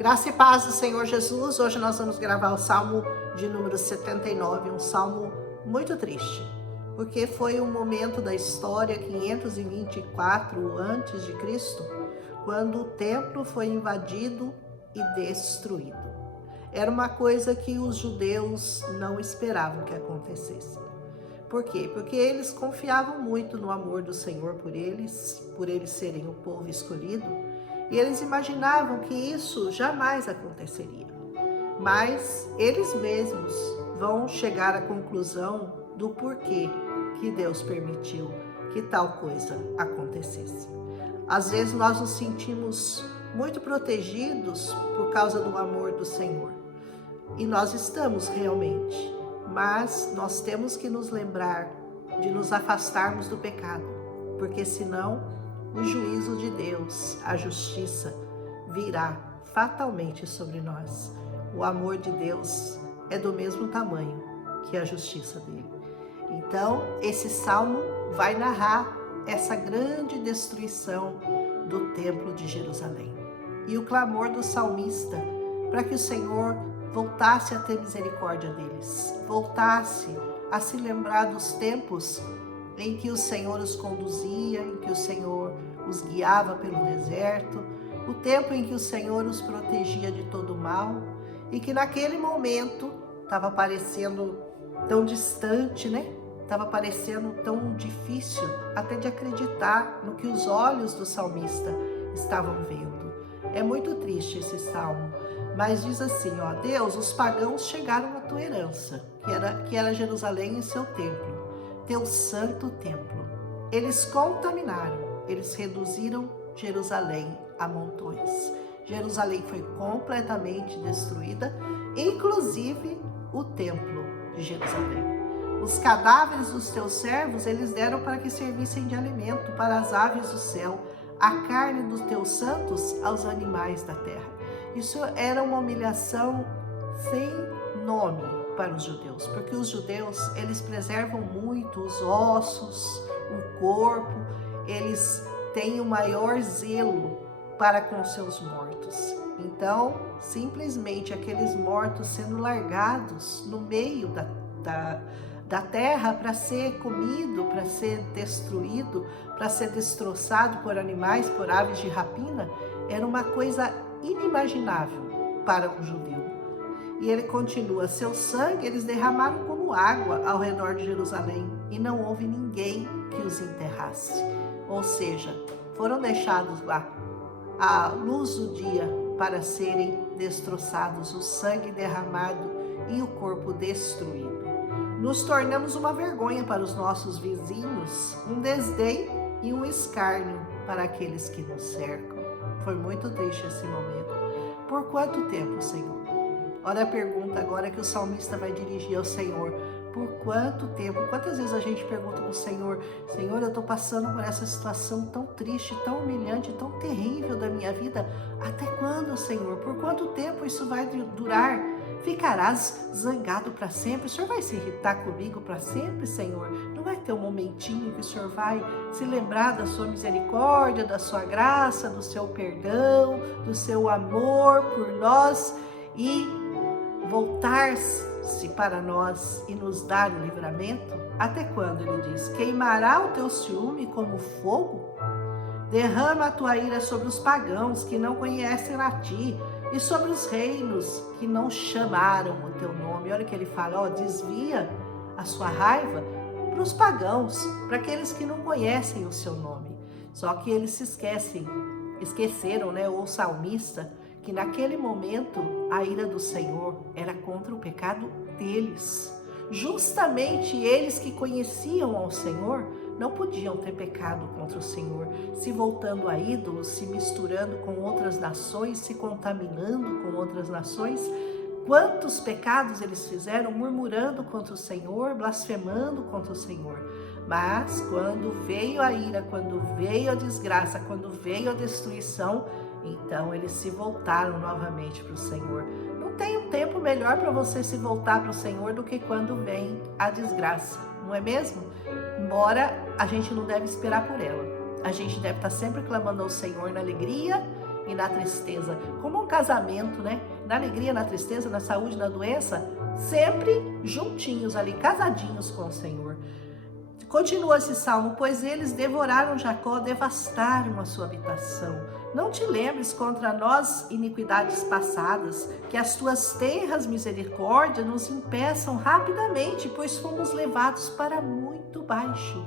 Graça e paz do Senhor Jesus. Hoje nós vamos gravar o Salmo de número 79, um salmo muito triste, porque foi um momento da história, 524 antes de Cristo, quando o templo foi invadido e destruído. Era uma coisa que os judeus não esperavam que acontecesse. Por quê? Porque eles confiavam muito no amor do Senhor por eles serem o povo escolhido, e eles imaginavam que isso jamais aconteceria. Mas eles mesmos vão chegar à conclusão do porquê que Deus permitiu que tal coisa acontecesse. Às vezes nós nos sentimos muito protegidos por causa do amor do Senhor. E nós estamos realmente, mas nós temos que nos lembrar de nos afastarmos do pecado, porque senão o juízo de Deus, a justiça, virá fatalmente sobre nós. O amor de Deus é do mesmo tamanho que a justiça dele. Então, esse salmo vai narrar essa grande destruição do templo de Jerusalém. E o clamor do salmista para que o Senhor voltasse a ter misericórdia deles, voltasse a se lembrar dos tempos em que o Senhor os conduzia, em que o Senhor os guiava pelo deserto, o tempo em que o Senhor os protegia de todo mal, e que naquele momento estava parecendo tão distante, né? Estava parecendo tão difícil até de acreditar no que os olhos do salmista estavam vendo. É muito triste esse salmo, mas diz assim, ó: Deus, os pagãos chegaram à tua herança, que era Jerusalém e seu templo, teu santo templo. Eles contaminaram, eles reduziram Jerusalém a montões. Jerusalém foi completamente destruída, inclusive o templo de Jerusalém. Os cadáveres dos teus servos eles deram para que servissem de alimento para as aves do céu, a carne dos teus santos aos animais da terra. Isso era uma humilhação sem nome para os judeus, porque os judeus, eles preservam muito os ossos, o corpo, eles têm o maior zelo para com seus mortos. Então, simplesmente aqueles mortos sendo largados no meio da terra para ser comido, para ser destruído, para ser destroçado por animais, por aves de rapina, era uma coisa inimaginável para um judeu. E ele continua: seu sangue eles derramaram como água ao redor de Jerusalém, e não houve ninguém que os enterrasse. Ou seja, foram deixados lá à luz do dia para serem destroçados, o sangue derramado e o corpo destruído. Nos tornamos uma vergonha para os nossos vizinhos, um desdém e um escárnio para aqueles que nos cercam. Foi muito triste esse momento. Por quanto tempo, Senhor? Olha a pergunta agora que o salmista vai dirigir ao Senhor. Por quanto tempo? Quantas vezes a gente pergunta ao Senhor: Senhor, eu estou passando por essa situação tão triste, tão humilhante, tão terrível da minha vida. Até quando, Senhor? Por quanto tempo isso vai durar? Ficarás zangado para sempre? O Senhor vai se irritar comigo para sempre, Senhor? Não vai ter um momentinho que o Senhor vai se lembrar da sua misericórdia, da sua graça, do seu perdão, do seu amor por nós e voltar-se para nós e nos dar o livramento? Até quando? Ele diz: queimará o teu ciúme como fogo? Derrama a tua ira sobre os pagãos que não conhecem a ti, e sobre os reinos que não chamaram o teu nome. Olha que ele fala, ó, desvia a sua raiva para os pagãos, para aqueles que não conhecem o seu nome. Só que eles se esqueceram, né, o salmista, que naquele momento a ira do Senhor era contra o pecado deles. Justamente eles que conheciam ao Senhor não podiam ter pecado contra o Senhor, se voltando a ídolos, se misturando com outras nações, se contaminando com outras nações. Quantos pecados eles fizeram, murmurando contra o Senhor, blasfemando contra o Senhor. Mas quando veio a ira, quando veio a desgraça, quando veio a destruição, então eles se voltaram novamente para o Senhor. Não tem um tempo melhor para você se voltar para o Senhor do que quando vem a desgraça, não é mesmo? Embora a gente não deve esperar por ela. A gente deve estar sempre clamando ao Senhor na alegria e na tristeza. Como um casamento, né? Na alegria, na tristeza, na saúde, na doença, sempre juntinhos ali, casadinhos com o Senhor. Continua esse salmo: pois eles devoraram Jacó, devastaram a sua habitação. Não te lembres contra nós iniquidades passadas, que as tuas tenras misericórdias nos impeçam rapidamente, pois fomos levados para muito baixo.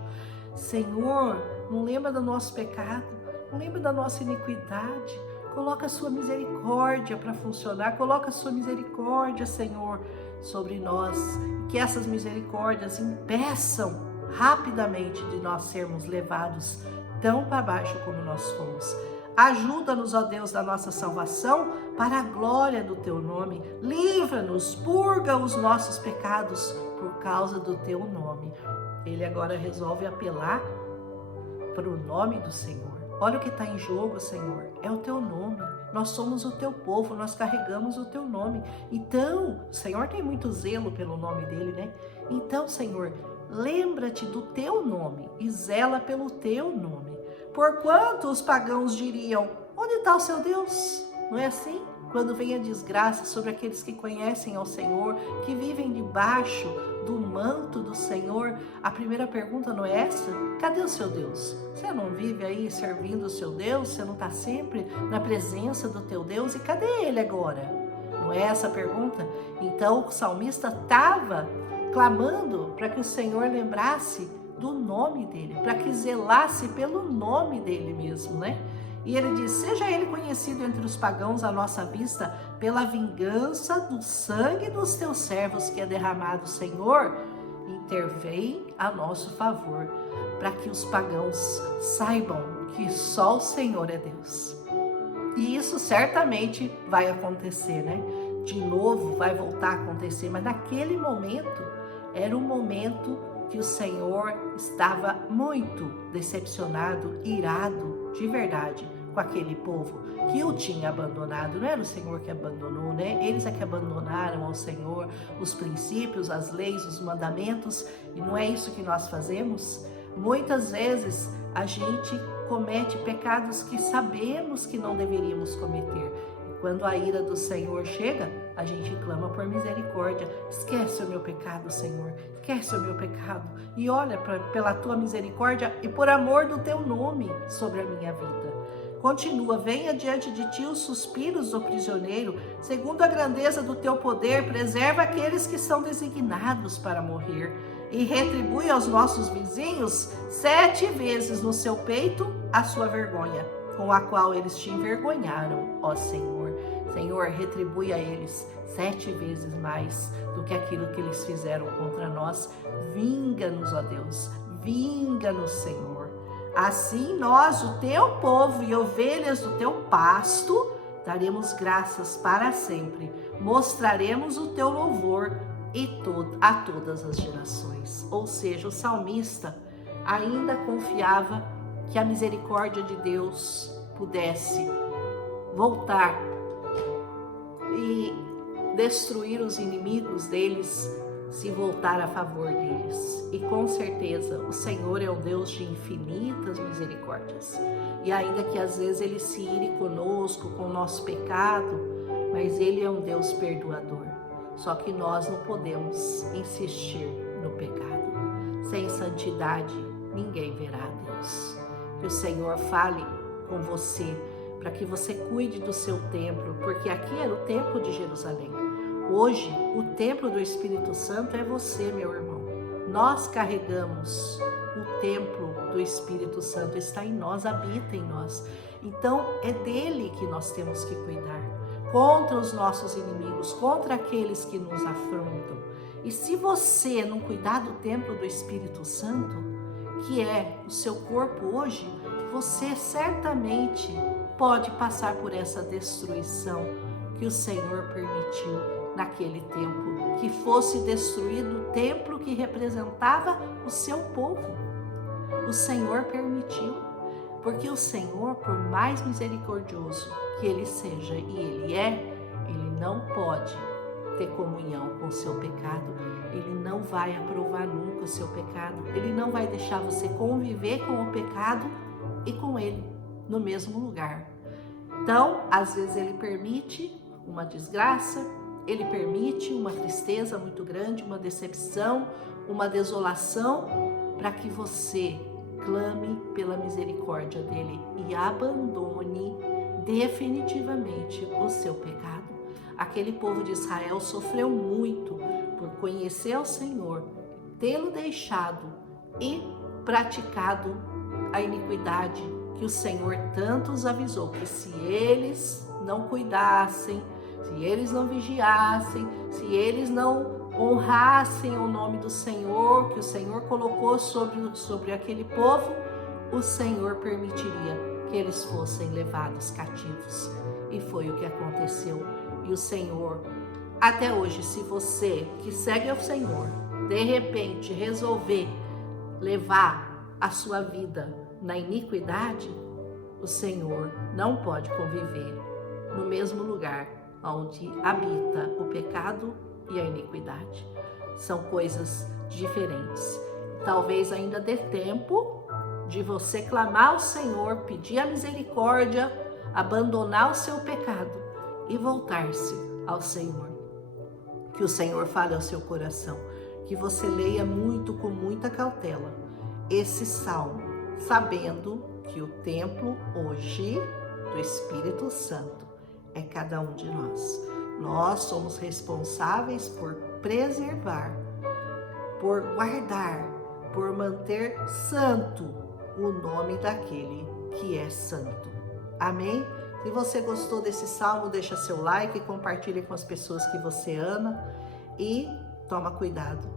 Senhor, não lembra do nosso pecado, não lembra da nossa iniquidade. Coloca a sua misericórdia para funcionar, coloca a sua misericórdia, Senhor, sobre nós, que essas misericórdias impeçam rapidamente de nós sermos levados tão para baixo como nós fomos. Ajuda-nos, ó Deus, da nossa salvação, para a glória do teu nome. Livra-nos, purga os nossos pecados por causa do teu nome. Ele agora resolve apelar para o nome do Senhor. Olha o que está em jogo, Senhor, é o teu nome. Nós somos o teu povo, nós carregamos o teu nome. Então, o Senhor tem muito zelo pelo nome dele, né? Então, Senhor, lembra-te do teu nome e zela pelo teu nome. Porquanto os pagãos diriam: onde está o seu Deus? Não é assim? Quando vem a desgraça sobre aqueles que conhecem ao Senhor, que vivem debaixo do manto do Senhor, a primeira pergunta não é essa? Cadê o seu Deus? Você não vive aí servindo o seu Deus? Você não está sempre na presença do teu Deus? E cadê ele agora? Não é essa a pergunta? Então o salmista estava clamando para que o Senhor lembrasse do nome dele, para que zelasse pelo nome dele mesmo, né? E ele diz: seja ele conhecido entre os pagãos à nossa vista, pela vingança do sangue dos teus servos que é derramado, Senhor, intervém a nosso favor, para que os pagãos saibam que só o Senhor é Deus. E isso certamente vai acontecer, né? De novo vai voltar a acontecer, mas naquele momento era um momento que o Senhor estava muito decepcionado, irado, de verdade, com aquele povo que o tinha abandonado. Não era o Senhor que abandonou, né? Eles é que abandonaram ao Senhor os princípios, as leis, os mandamentos, e não é isso que nós fazemos? Muitas vezes a gente comete pecados que sabemos que não deveríamos cometer. Quando a ira do Senhor chega, a gente clama por misericórdia. Esquece o meu pecado, Senhor. Esquece o meu pecado. E olha pela tua misericórdia e por amor do teu nome sobre a minha vida. Continua: venha diante de ti os suspiros do prisioneiro. Segundo a grandeza do teu poder, preserva aqueles que são designados para morrer. E retribui aos nossos vizinhos 7 vezes no seu peito a sua vergonha, com a qual eles te envergonharam, ó Senhor. Senhor, retribui a eles 7 vezes mais do que aquilo que eles fizeram contra nós. Vinga-nos, ó Deus, vinga-nos, Senhor. Assim nós, o teu povo e ovelhas do teu pasto, daremos graças para sempre. Mostraremos o teu louvor a todas as gerações. Ou seja, o salmista ainda confiava que a misericórdia de Deus pudesse voltar e destruir os inimigos deles, se voltar a favor deles. E com certeza o Senhor é um Deus de infinitas misericórdias. E ainda que às vezes Ele se ire conosco, com o nosso pecado, mas Ele é um Deus perdoador. Só que nós não podemos insistir no pecado. Sem santidade, ninguém verá a Deus. Que o Senhor fale com você, para que você cuide do seu templo, porque aqui era o templo de Jerusalém. Hoje, o templo do Espírito Santo é você, meu irmão. Nós carregamos o templo do Espírito Santo, está em nós, habita em nós. Então, é dele que nós temos que cuidar, contra os nossos inimigos, contra aqueles que nos afrontam. E se você não cuidar do templo do Espírito Santo, que é o seu corpo hoje, você certamente pode passar por essa destruição que o Senhor permitiu naquele tempo, que fosse destruído o templo que representava o seu povo. O Senhor permitiu, porque o Senhor, por mais misericordioso que Ele seja, e Ele é, Ele não pode ter comunhão com o seu pecado. Ele não vai aprovar nunca o seu pecado. Ele não vai deixar você conviver com o pecado e com Ele no mesmo lugar. Então, às vezes ele permite uma desgraça, ele permite uma tristeza muito grande, uma decepção, uma desolação, para que você clame pela misericórdia dele e abandone definitivamente o seu pecado. Aquele povo de Israel sofreu muito por conhecer o Senhor, tê-lo deixado e praticado a iniquidade que o Senhor tanto os avisou, que se eles não cuidassem, se eles não vigiassem, se eles não honrassem o nome do Senhor, que o Senhor colocou sobre aquele povo, o Senhor permitiria que eles fossem levados cativos. E foi o que aconteceu. E o Senhor, até hoje, se você que segue ao Senhor, de repente resolver levar a sua vida na iniquidade, o Senhor não pode conviver no mesmo lugar onde habita o pecado e a iniquidade. São coisas diferentes. Talvez ainda dê tempo de você clamar ao Senhor, pedir a misericórdia, abandonar o seu pecado e voltar-se ao Senhor. Que o Senhor fale ao seu coração, que você leia muito, com muita cautela, esse salmo, sabendo que o templo hoje do Espírito Santo é cada um de nós. Nós somos responsáveis por preservar, por guardar, por manter santo o nome daquele que é santo. Amém? Se você gostou desse salmo, deixa seu like, compartilhe com as pessoas que você ama e toma cuidado.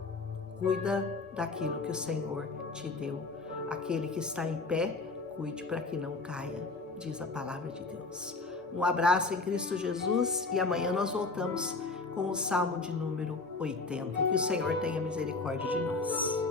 Cuida daquilo que o Senhor te deu. Aquele que está em pé, cuide para que não caia, diz a palavra de Deus. Um abraço em Cristo Jesus e amanhã nós voltamos com o Salmo de número 80. Que o Senhor tenha misericórdia de nós.